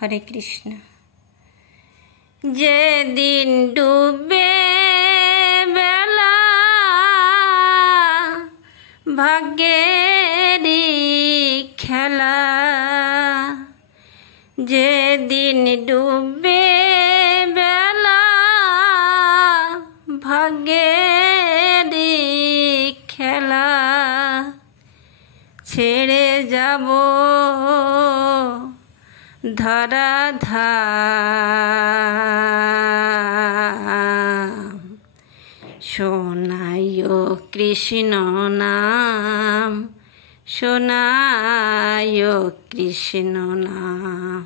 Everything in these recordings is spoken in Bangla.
হরে কৃষ্ণ। যেদিন ডুবে বেলা ভাগ্যেরই খেলা, যেদিন ডুবে বেলা ভাগ্যেরই খেলা, ছেড়ে যাব ধরাধাম। শোনায়ো কৃষ্ণ নাম, শোনায়ো কৃষ্ণ নাম,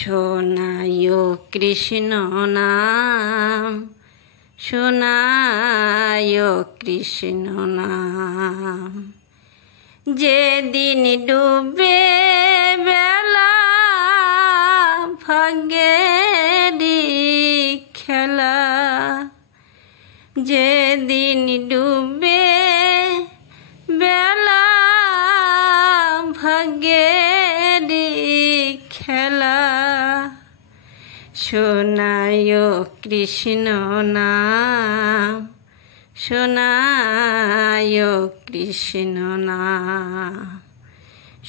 শোনায়ো কৃষ্ণ নাম, শোনায়ো কৃষ্ণ নাম। যেদিন ডুবে বেলা ভাগ্যেরই খেলা, যেদিন ডুবে বেলা ভাগ্যেরই খেলা, শোনায়ো কৃষ্ণ নাম, শোনায়ো কৃষ্ণ নাম,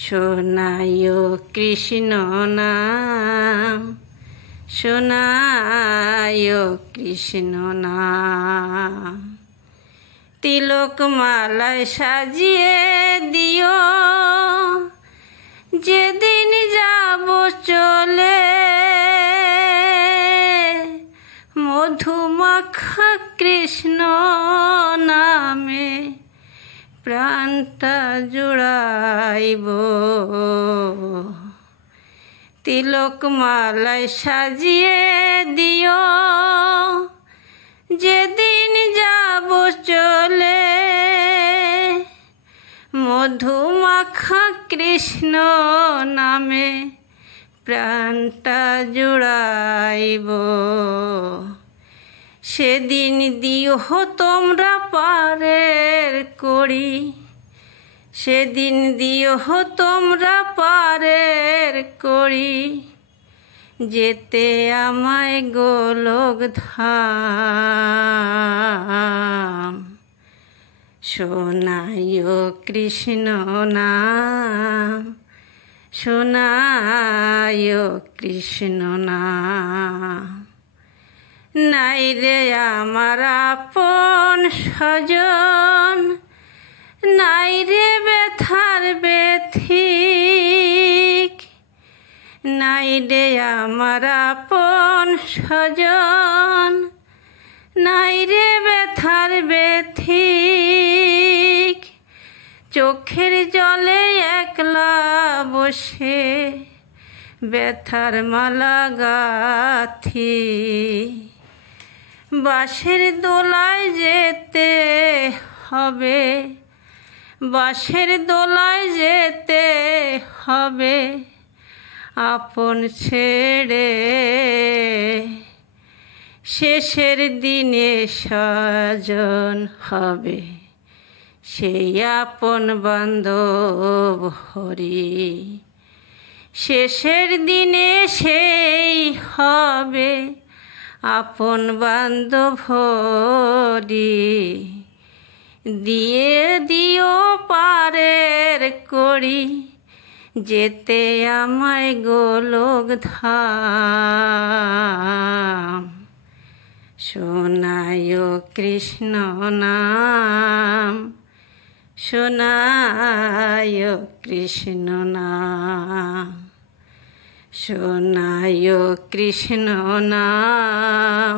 শোনায়ো কৃষ্ণ নাম, শোনায়ো কৃষ্ণ নাম। তিলক মালায় সাজিয়ে দিও যেদিন যাব চলে, মধুমাখা কৃষ্ণ নামে প্রাণটা জুড়াইব। তিলক মালায় সাজিয়ে দিও যেদিন যাব চলে, মধুমাখা কৃষ্ণ নামে প্রাণটা জুড়াইব। সেদিন দিও তোমরা পারের করি, সেদিন দিও তোমরা পারের করি, যেতে আমায় গোলক ধাম। শোনায়ো কৃষ্ণ নাম, শোনায়ো কৃষ্ণ নাম। নাই রে আমার আপন স্বজন, নাই রে ব্যথার ব্যথিক, নাই রে আমার আপন স্বজন, নাই রে ব্যথার ব্যথিক। চোখের জলে একলা বসে ব্যথার মালা গাথি, বাঁশের দোলায় যেতে হবে, বাঁশের দোলায় যেতে হবে আপন ছেড়ে। শেষের দিনে স্বজন হবে সেই আপন বান্ধব হরি, শেষের দিনে সেই হবে আপন বান্ধব হরি। দিয়ে দিও পারের করি, যেতে আমায় গোলক ধাম। শোনায়ো কৃষ্ণ নাম, শোনায়ো কৃষ্ণ নাম, শোনায়ো কৃষ্ণ নাম,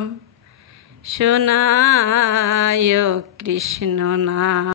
শোনায়ো কৃষ্ণ নাম।